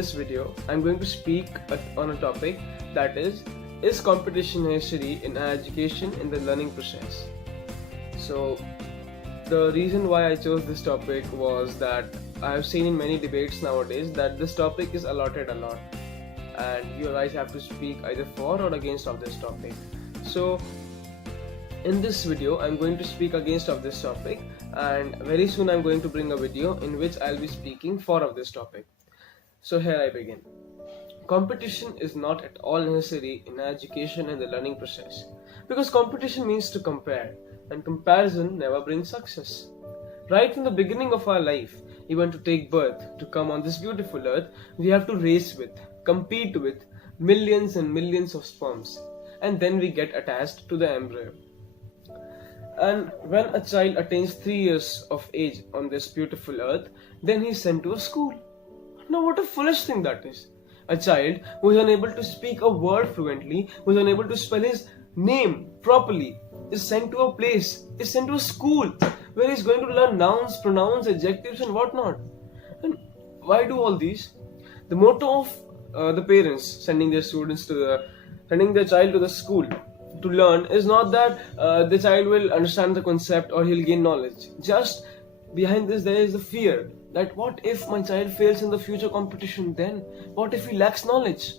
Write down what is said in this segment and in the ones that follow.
this video, I'm going to speak on a topic that is competition necessary in education in the learning process? So, the reason why I chose this topic was that I have seen in many debates nowadays that this topic is allotted a lot, and you guys have to speak either for or against of this topic. So, in this video, I'm going to speak against of this topic, and very soon I'm going to bring a video in which I'll be speaking for of this topic. So here I begin. Competition is not at all necessary in education and the learning process, because competition means to compare, and comparison never brings success. Right from the beginning of our life, even to take birth, to come on this beautiful earth, we have to race with, compete with millions and millions of sperms, and then we get attached to the embryo. And when a child attains 3 years of age on this beautiful earth, then he is sent to a school. Now what a foolish thing that is. A child who is unable to speak a word fluently, who is unable to spell his name properly, is sent to a place, is sent to a school where he is going to learn nouns, pronouns, adjectives and whatnot. And why do all these? The motto of the parents sending their child to the school to learn is not that the child will understand the concept or he'll gain knowledge. Just behind this there is the fear that what if my child fails in the future competition, then what if he lacks knowledge?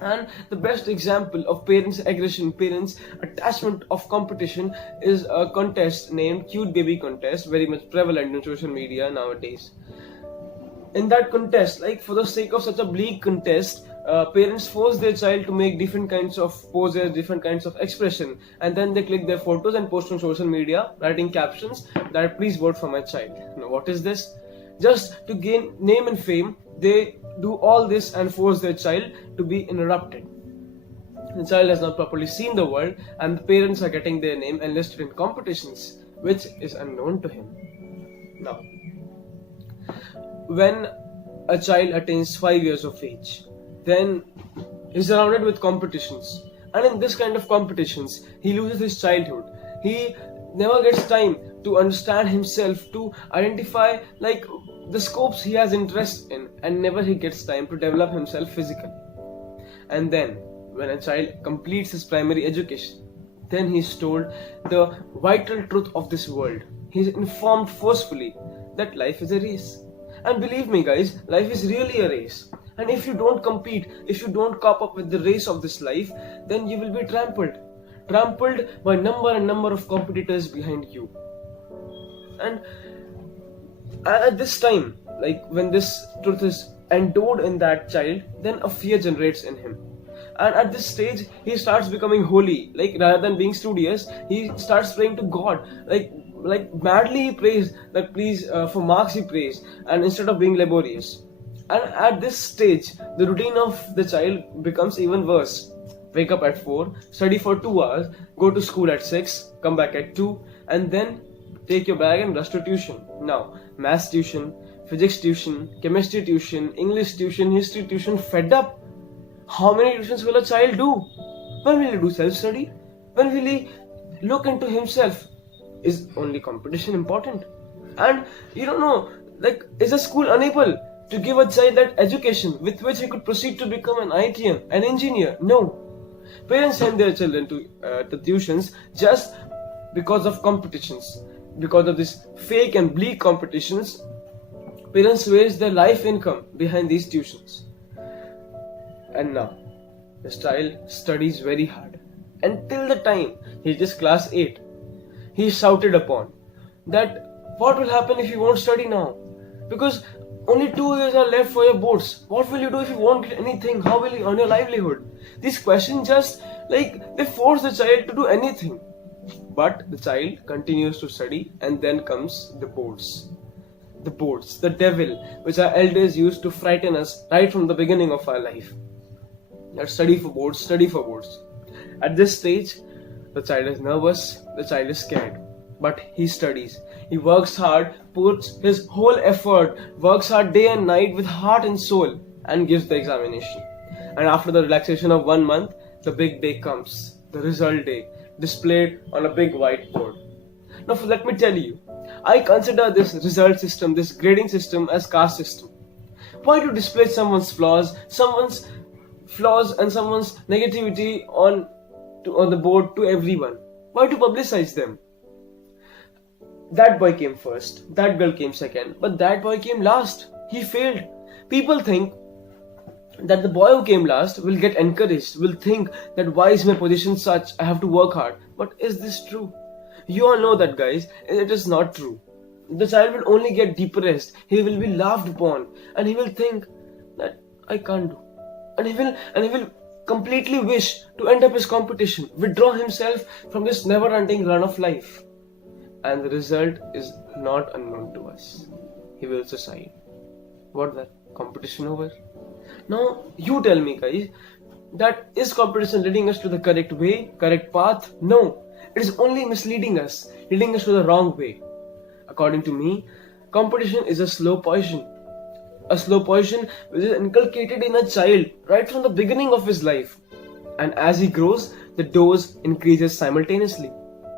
And the best example of parents' aggression, parents' attachment of competition is a contest named Cute Baby Contest, very much prevalent in social media nowadays. In that contest, like for the sake of such a bleak contest, parents force their child to make different kinds of poses, different kinds of expression, and then they click their photos and post on social media, writing captions that please vote for my child. Now what is this? Just to gain name and fame, they do all this and force their child to be interrupted. The child has not properly seen the world, and the parents are getting their name enlisted in competitions, which is unknown to him. Now, when a child attains 5 years of age, then he's surrounded with competitions, and in this kind of competitions he loses his childhood. He never gets time to understand himself, to identify like the scopes he has interest in, and never he gets time to develop himself physically. And then when a child completes his primary education, then he is told the vital truth of this world. He is informed forcefully that life is a race. And believe me guys, life is really a race. And if you don't compete, if you don't cop up with the race of this life, then you will be trampled by number of competitors behind you. And at this time, like when this truth is endowed in that child, then a fear generates in him. And at this stage, he starts becoming holy. Like rather than being studious, he starts praying to God. Like madly he prays that please for marks he prays, and instead of being laborious. And at this stage, the routine of the child becomes even worse. Wake up at 4, study for 2 hours, go to school at 6, come back at 2, and then take your bag and rush to tuition. Now, maths tuition, physics tuition, chemistry tuition, English tuition, history tuition, fed up. How many tuitions will a child do? When will he do self-study? When will he look into himself? Is only competition important? And you don't know, like, is a school unable to give a child that education with which he could proceed to become an ITM, an engineer? No. Parents send their children to tuitions just because of competitions. Because of this fake and bleak competitions, parents waste their life income behind these tuitions. And now, this child studies very hard. Until the time he reaches class 8, he is shouted upon that what will happen if you won't study now? Because only 2 years are left for your boards. What will you do if you won't get anything? How will you earn your livelihood? These questions just like they force the child to do anything. But the child continues to study, and then comes the boards. The boards, the devil, which our elders used to frighten us right from the beginning of our life. That study for boards, study for boards. At this stage, the child is nervous, the child is scared. But he studies. He works hard, puts his whole effort, works hard day and night with heart and soul, and gives the examination. And after the relaxation of 1 month, the big day comes, the result day, displayed on a big whiteboard. Now let me tell you, I consider this result system, this grading system as caste system. Why to display someone's flaws and someone's negativity on the board to everyone? Why to publicize them? That boy came first, that girl came second, but that boy came last. He failed. People think that the boy who came last will get encouraged, will think that why is my position such, I have to work hard. But is this true? You all know that, guys, it is not true. The child will only get depressed, he will be laughed upon, and he will think that I can't do. And he will completely wish to end up his competition, withdraw himself from this never-ending run of life. And the result is not unknown to us. He will suicide. What that? Competition over? Now, you tell me, guys, that is competition leading us to the correct way, correct path? No. It is only misleading us, leading us to the wrong way. According to me, competition is a slow poison. A slow poison which is inculcated in a child right from the beginning of his life. And as he grows, the dose increases simultaneously.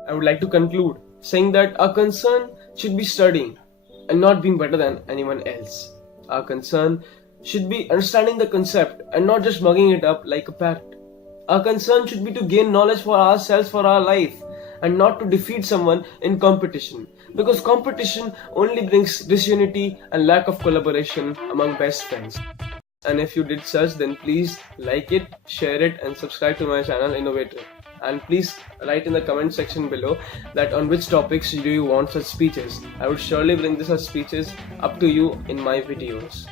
I would like to conclude saying that our concern should be studying and not being better than anyone else. Our concern should be understanding the concept and not just mugging it up like a parrot. Our concern should be to gain knowledge for ourselves, for our life, and not to defeat someone in competition. Because competition only brings disunity and lack of collaboration among best friends. And if you did such, then please like it, share it, and subscribe to my channel Innovator. And please write in the comment section below that on which topics do you want such speeches. I would surely bring these such speeches up to you in my videos.